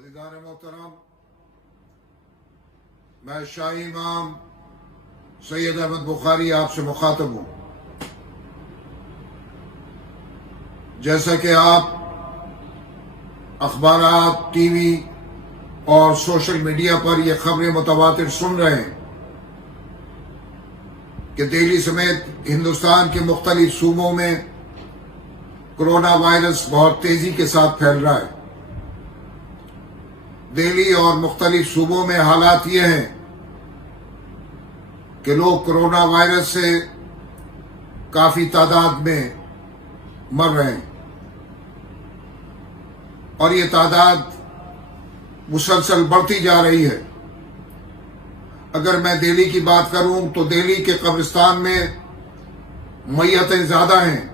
عزیزان محترم، میں شاہی امام سید احمد بخاری آپ سے مخاطب ہوں۔ جیسا کہ آپ اخبارات، ٹی وی اور سوشل میڈیا پر یہ خبریں متواتر سن رہے ہیں کہ دہلی سمیت ہندوستان کے مختلف صوبوں میں کرونا وائرس بہت تیزی کے ساتھ پھیل رہا ہے۔ دہلی اور مختلف صوبوں میں حالات یہ ہیں کہ لوگ کرونا وائرس سے کافی تعداد میں مر رہے ہیں اور یہ تعداد مسلسل بڑھتی جا رہی ہے۔ اگر میں دہلی کی بات کروں تو دہلی کے قبرستان میں میتیں زیادہ ہیں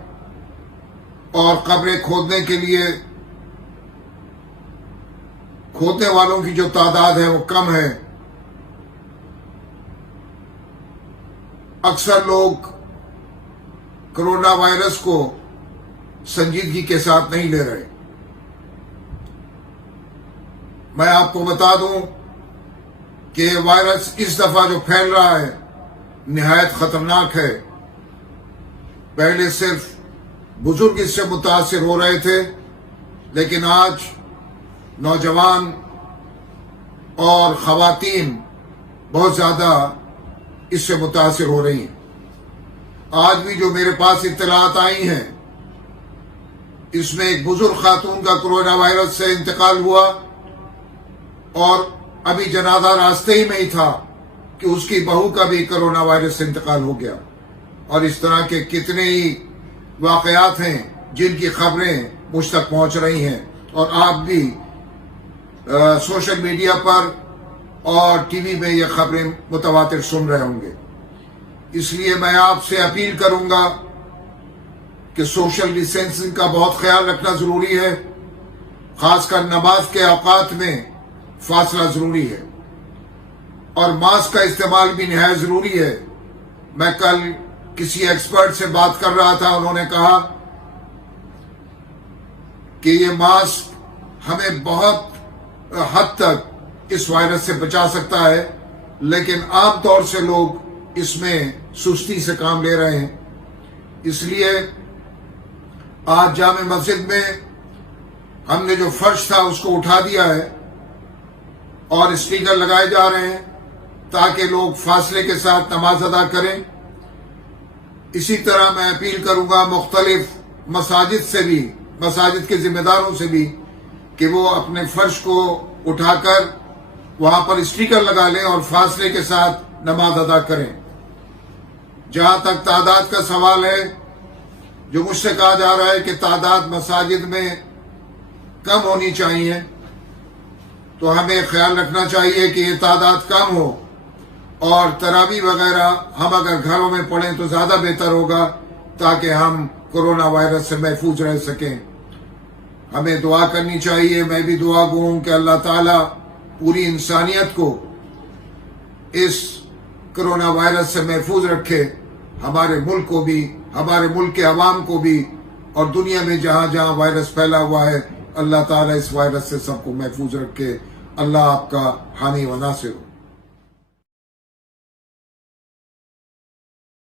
اور قبریں کھودنے کے لیے کھودنے والوں کی جو تعداد ہے وہ کم ہے۔ اکثر لوگ کرونا وائرس کو سنجیدگی کے ساتھ نہیں لے رہے۔ میں آپ کو بتا دوں کہ یہ وائرس اس دفعہ جو پھیل رہا ہے نہایت خطرناک ہے۔ پہلے صرف بزرگ اس سے متاثر ہو رہے تھے، لیکن آج نوجوان اور خواتین بہت زیادہ اس سے متاثر ہو رہی ہیں۔ آج بھی جو میرے پاس اطلاعات آئی ہیں، اس میں ایک بزرگ خاتون کا کرونا وائرس سے انتقال ہوا اور ابھی جنازہ راستے ہی میں ہی تھا کہ اس کی بہو کا بھی کرونا وائرس سے انتقال ہو گیا۔ اور اس طرح کے کتنے ہی واقعات ہیں جن کی خبریں مجھ تک پہنچ رہی ہیں، اور آپ بھی سوشل میڈیا پر اور ٹی وی میں یہ خبریں متواتر سن رہے ہوں گے۔ اس لیے میں آپ سے اپیل کروں گا کہ سوشل ڈسٹینسنگ کا بہت خیال رکھنا ضروری ہے، خاص کر نماز کے اوقات میں فاصلہ ضروری ہے، اور ماسک کا استعمال بھی نہایت ضروری ہے۔ میں کل کسی ایکسپرٹ سے بات کر رہا تھا، انہوں نے کہا کہ یہ ماسک ہمیں بہت حد تک اس وائرس سے بچا سکتا ہے، لیکن عام طور سے لوگ اس میں سستی سے کام لے رہے ہیں۔ اس لیے آج جامع مسجد میں ہم نے جو فرش تھا اس کو اٹھا دیا ہے اور اسٹیکر لگائے جا رہے ہیں تاکہ لوگ فاصلے کے ساتھ نماز ادا کریں۔ اسی طرح میں اپیل کروں گا مختلف مساجد سے بھی، مساجد کے ذمہ داروں سے بھی، کہ وہ اپنے فرش کو اٹھا کر وہاں پر اسٹیکر لگا لیں اور فاصلے کے ساتھ نماز ادا کریں۔ جہاں تک تعداد کا سوال ہے، جو مجھ سے کہا جا رہا ہے کہ تعداد مساجد میں کم ہونی چاہیے، تو ہمیں خیال رکھنا چاہیے کہ یہ تعداد کم ہو، اور تراویح وغیرہ ہم اگر گھروں میں پڑھیں تو زیادہ بہتر ہوگا تاکہ ہم کرونا وائرس سے محفوظ رہ سکیں۔ ہمیں دعا کرنی چاہیے، میں بھی دعا گو ہوں کہ اللہ تعالیٰ پوری انسانیت کو اس کرونا وائرس سے محفوظ رکھے، ہمارے ملک کو بھی، ہمارے ملک کے عوام کو بھی، اور دنیا میں جہاں جہاں وائرس پھیلا ہوا ہے اللہ تعالیٰ اس وائرس سے سب کو محفوظ رکھے۔ اللہ آپ کا حامی و ناصر ہو۔